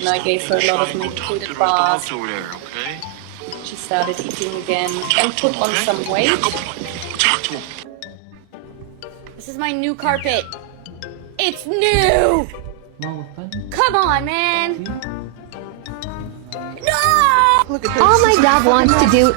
And I gave her a lot of medicated baths. She started eating again and put on some weight. This is my new carpet. It's new! Come on, man! No! All my dog wants to do